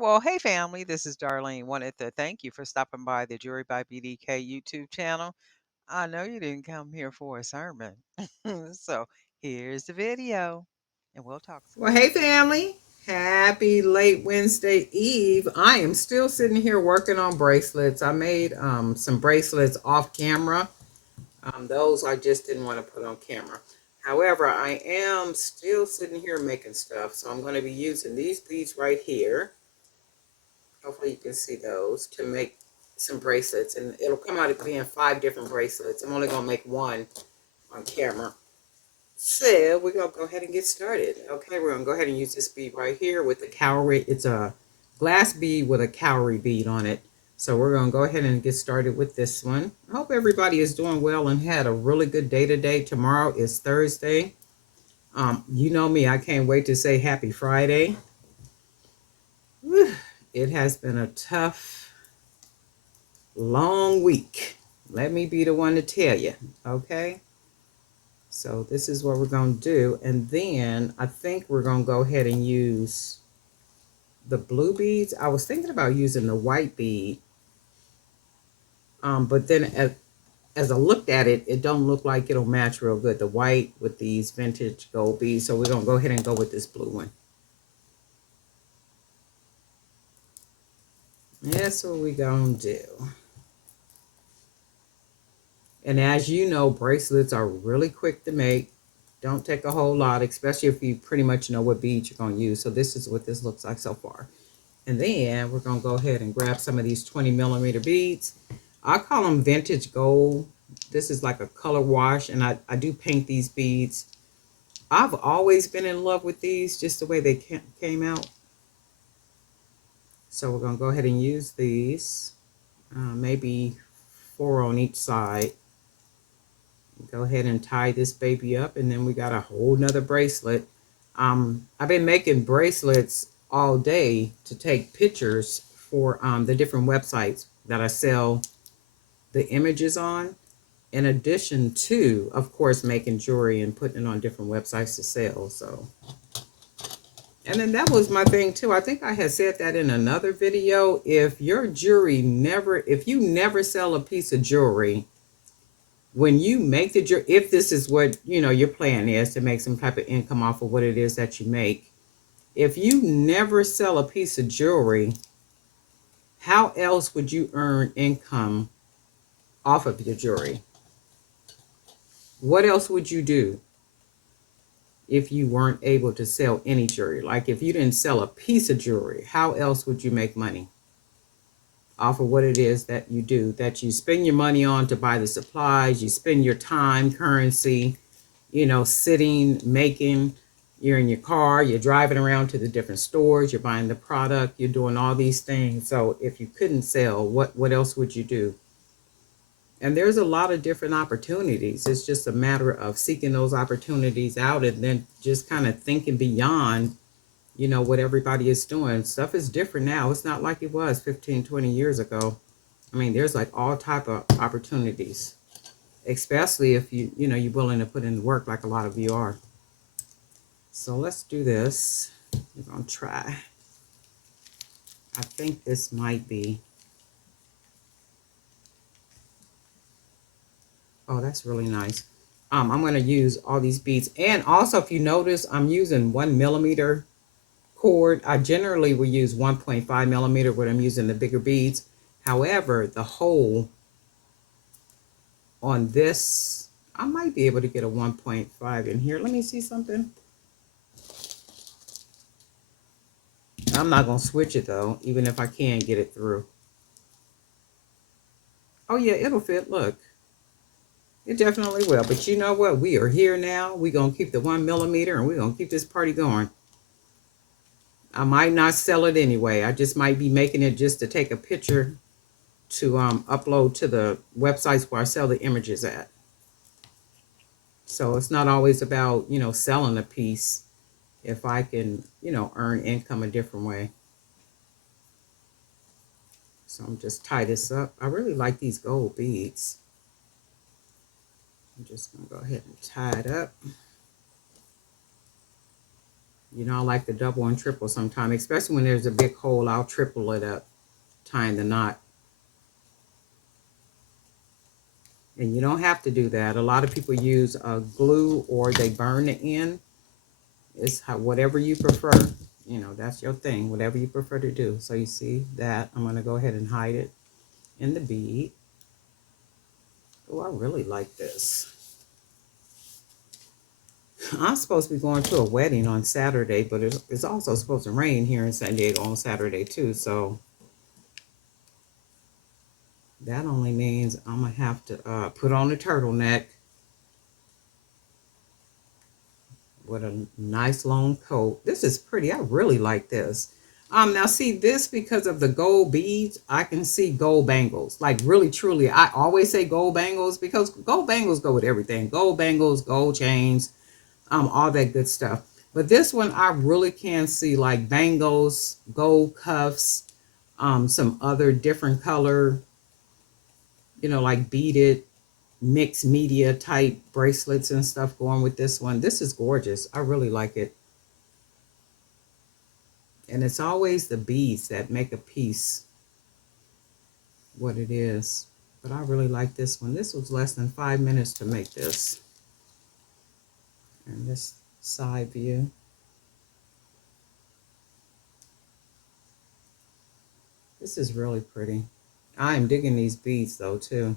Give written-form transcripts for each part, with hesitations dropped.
Well, hey family, this is Darlene. Wanted to thank you for stopping by the Jury by BDK YouTube channel. I know you didn't come here for a sermon. So here's the video, and we'll talk some Well, more. hey family. Happy late Wednesday Eve. I am still sitting here working on bracelets. I made some bracelets off camera. Those I just didn't want to put on camera. However, I am still sitting here making stuff. So I'm going to be using these beads right here. Hopefully you can see those to make some bracelets. And it'll come out as being 5 different bracelets. I'm only going to make one on camera. So we're going to go ahead and get started. Okay, we're going to go ahead and use this bead right here with the cowrie. It's a glass bead with a cowrie bead on it. So we're going to go ahead and get started with this one. I hope everybody is doing well and had a really good day today. Tomorrow is Thursday. You know me, I can't wait to say happy Friday. Whew. It has been a tough, long week. Let me be the one to tell you, okay? So this is what we're going to do. And then I think we're going to go ahead and use the blue beads. I was thinking about using the white bead. But then as I looked at it, it don't look like it'll match real good. The white with these vintage gold beads. So we're going to go ahead and go with this blue one. That's what we're going to do. And as you know, bracelets are really quick to make. Don't take a whole lot, especially if you pretty much know what beads you're going to use. So this is what this looks like so far. And then we're going to go ahead and grab some of these 20mm beads. I call them vintage gold. This is like a color wash, and I do paint these beads. I've always been in love with these, just the way they came out. So we're going to go ahead and use these, maybe 4 on each side. Go ahead and tie this baby up, and then we got a whole nother bracelet. I've been making bracelets all day to take pictures for the different websites that I sell the images on, in addition to, of course, making jewelry and putting it on different websites to sell. So, and then that was my thing too. I think I had said that in another video. If your jewelry if you never sell a piece of jewelry, when you make the jewelry, if this is what, your plan is to make some type of income off of what it is that you make, if you never sell a piece of jewelry, how else would you earn income off of your jewelry? What else would you do if you weren't able to sell any jewelry? Like if you didn't sell a piece of jewelry, how else would you make money off of what it is that you do, that you spend your money on to buy the supplies, you spend your time, currency, sitting, making, you're in your car, you're driving around to the different stores, you're buying the product, you're doing all these things. So if you couldn't sell, what else would you do? And there's a lot of different opportunities. It's just a matter of seeking those opportunities out and then just kind of thinking beyond, what everybody is doing. Stuff is different now. It's not like it was 15, 20 years ago. I mean, there's like all type of opportunities, especially if you're willing to put in the work like a lot of you are. So let's do this. We're going to try. I think this might be. Oh, that's really nice. I'm going to use all these beads. And also, if you notice, I'm using 1mm cord. I generally will use 1.5mm when I'm using the bigger beads. However, the hole on this, I might be able to get a 1.5 in here. Let me see something. I'm not going to switch it though, even if I can get it through. Oh yeah, it'll fit. Look. It definitely will. But you know what? We are here now. We're going to keep the 1mm and we're going to keep this party going. I might not sell it anyway. I just might be making it just to take a picture to upload to the websites where I sell the images at. So it's not always about, selling a piece if I can, earn income a different way. So I'm just tie this up. I really like these gold beads. I'm just going to go ahead and tie it up. You know, I like to double and triple sometimes, especially when there's a big hole. I'll triple it up, tying the knot. And you don't have to do that. A lot of people use glue or they burn the end. It's whatever you prefer. You know, that's your thing, whatever you prefer to do. So you see that. I'm going to go ahead and hide it in the bead. Oh, I really like this. I'm supposed to be going to a wedding on Saturday, but it's also supposed to rain here in San Diego on Saturday too. So that only means I'm going to have to put on a turtleneck with a nice long coat. This is pretty. I really like this. Now see this, because of the gold beads, I can see gold bangles. Like really, truly, I always say gold bangles because gold bangles go with everything. Gold bangles, gold chains, all that good stuff. But this one, I really can see like bangles, gold cuffs, some other different color, you know, like beaded mixed media type bracelets and stuff going with this one. This is gorgeous. I really like it. And it's always the beads that make a piece what it is. But I really like this one. This was less than 5 minutes to make this. And this side view. This is really pretty. I am digging these beads though too.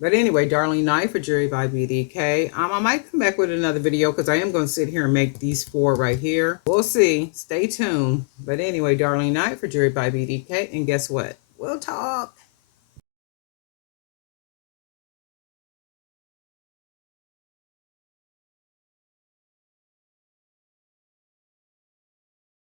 But anyway, Darling Knife for Jewelry by BDK. I might come back with another video because I am going to sit here and make these 4 right here. We'll see. Stay tuned. But anyway, Darling Knife for Jewelry by BDK. And guess what? We'll talk.